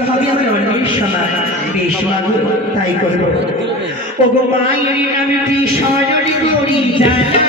হবে আমার অন্যের সমান বেশ মাগো তাই করবো ওগো মায়ের নামটি স্মরণ করি জানা